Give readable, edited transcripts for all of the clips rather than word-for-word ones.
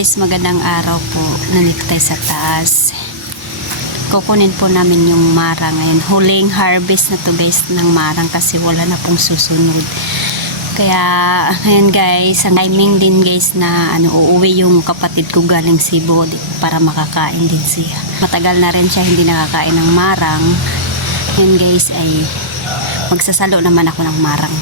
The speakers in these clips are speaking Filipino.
guys, magandang araw po. Nandito tayo sa taas. Kukunin po namin yung marang ngayon. Huling harvest na to guys ng marang kasi wala na pong susunod. Kaya ngayon guys, ang timing din guys na uuwi yung kapatid ko galing Cebu para makakain din siya. Matagal na rin siya hindi nakakain ng marang. Ngayon guys ay magsasalo naman ako ng marang.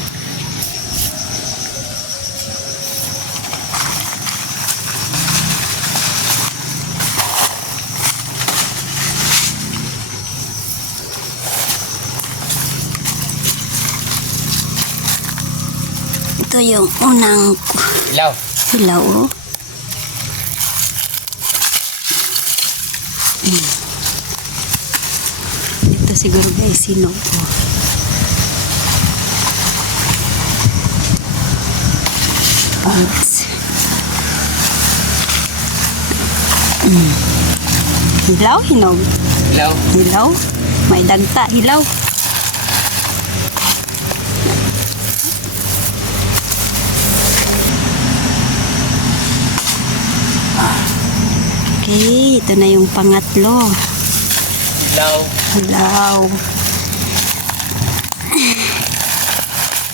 Ito yung unang hilaw. Oh. Ito siguro guys, sinog. Oh. Hilaw, hinog. Hilaw. May dagta, hilaw. Okay, ito na yung pangatlo. Hilaw.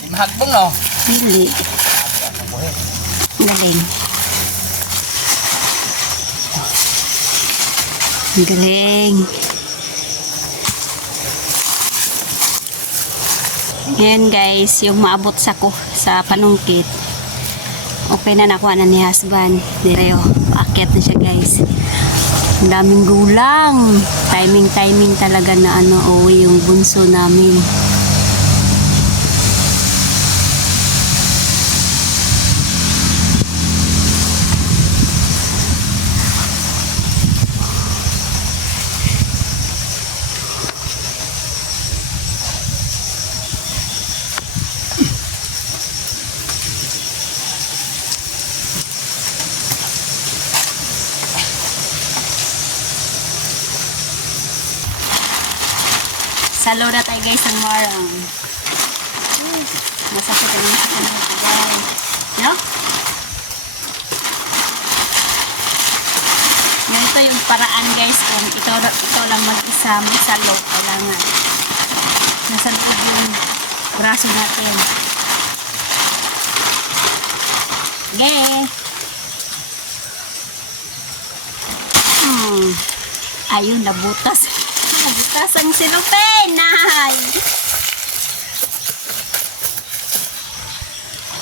Di mahagbong no? Hindi. Galing. Galing. Ngayon guys, yung maabot sa panungkit. Okay na nakuha na ni husband. Dito, paakyat na siya guys. Ang daming gulang. Timing talaga na uwi yung bunso namin. Salo na tayo guys ang marang. Masakit ang mga guys. No? Ganito yung paraan guys kung ikaw lang mag-isa magsalo. Kailangan nasa loob yung braso natin. Okay. Ayun, nabutas. Nabutas ang silupin. Ay.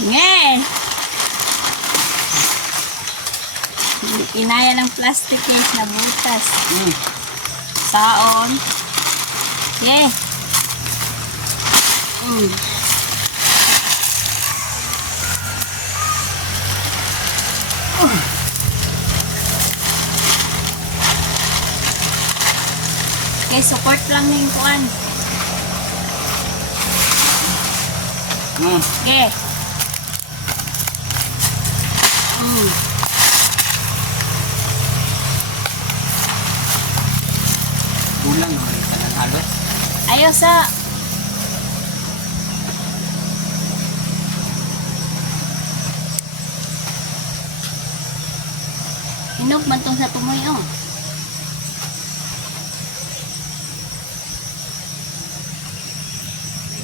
Ngayon. Inaya ng plastic case na butas. Saon. Yeah. Okay, support lang yung kuwan. Okay. Bulan no? Kanang halos. Ayaw sa hinog man tong sa tumoy oh.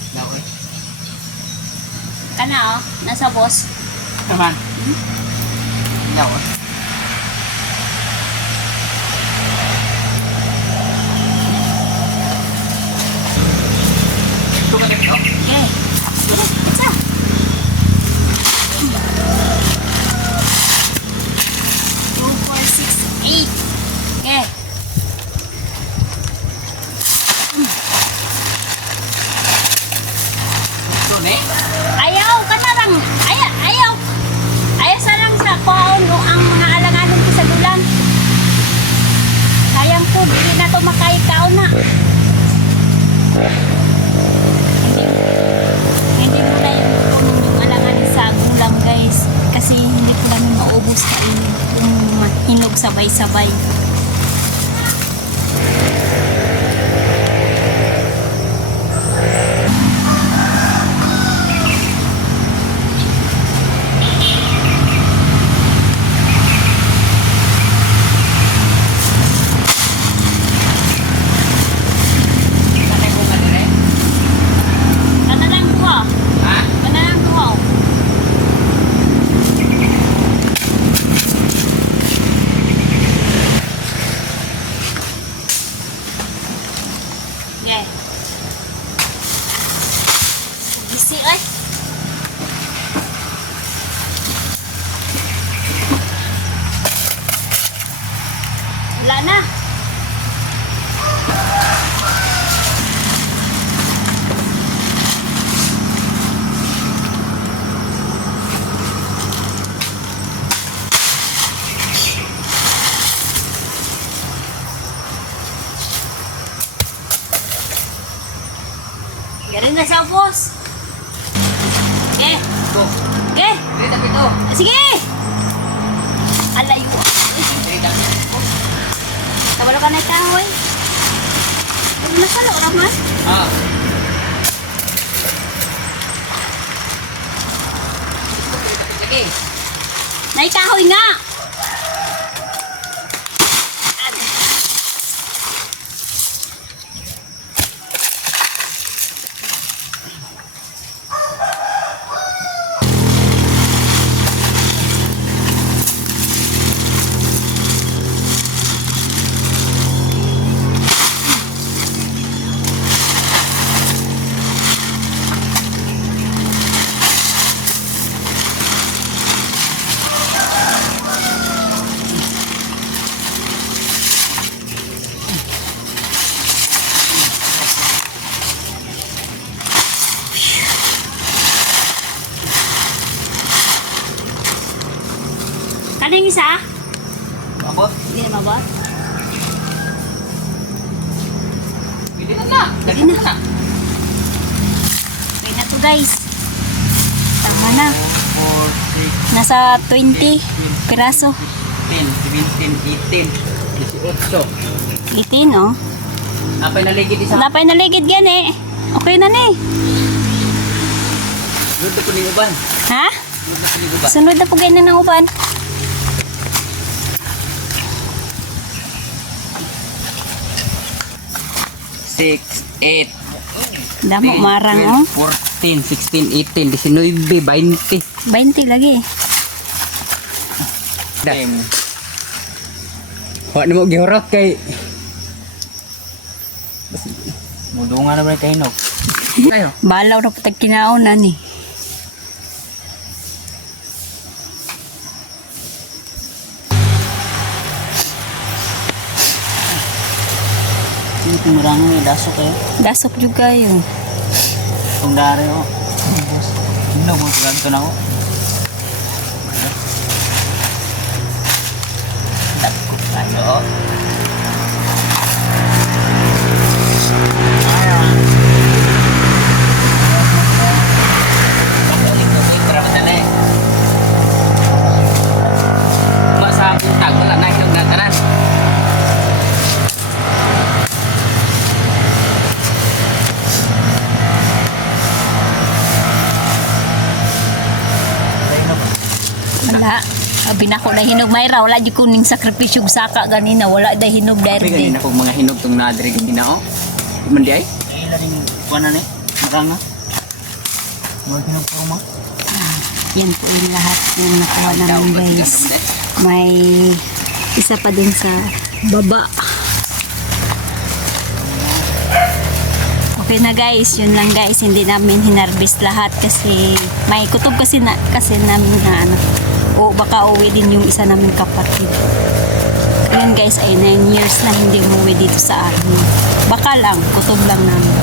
Daway. Kana oh, nasa boss. Naman. Daway. Ito ka dito? Okay. Sige, pizza. Two, four, six, eight. Okay. Ito ne? Ayaw ka na lang. Ayaw sa lang sa kuhaon o ang mga alanganin ko sa dulang. Sayang po, hindi na ito makaikaw na. Hindi mo na yung alanganin sa gulang guys. Kasi hindi ko namin maubos kainin yung mga hinog sabay-sabay. Wala na. Galing na sa boss. Okay. Ito. Okay. Dito, dito. Sige. Alayo. Dito. Kabalo ka na kahoy. Ano na sa loob naman? Ah. Sige. Naikahoy nga. Ano yung isa? Ako? Hindi na mabot. Pwede na na. Pwede na. Okay na to guys. Tama na. 4, 6, Nasa 20 piraso. 10, 17, 18, 18. 18 oh. Apay naligid isa. Napay naligid gan eh. Okay na ni. Lud na kuning uban. Ha? Lud na kuning uban. Sunod na po ganyan ng uban. Six, 8, Damo marang oh. 14, 16, 18, 19, 20. 20 lagi. Dam. Wa na mo gihorok kay mudungan na ba kay hinog. Ayo. Balaw na po tag kinaunan eh. Ini kumurang ni dasok kayo. Dasok juga yun. Kung dari oh. Hinog mo ganto na ko. Dako kayo. Wala. Sabi na ko na hinog Mayra. Wala di kuning sakripisyo saka ganina. Wala da hinog Tapi dahil kanina kog mga hinog tong nadiri ganina oh. Man di ay? Ila ring kuana ni. Marang na. Mga hinog po mo. Yan po yung lahat yung nakuha namin guys. May isa pa dun sa baba. Okay na guys, yun lang guys. Hindi namin hinarvest lahat kasi may kutob kasi namin na ano. O baka uwi din yung isa namin kapatid. Yun guys ay 9 years na hindi umuwi dito sa amin. Baka lang, kutob lang namin.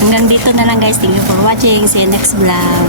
Hanggang dito na lang guys. Thank you for watching. See you next vlog.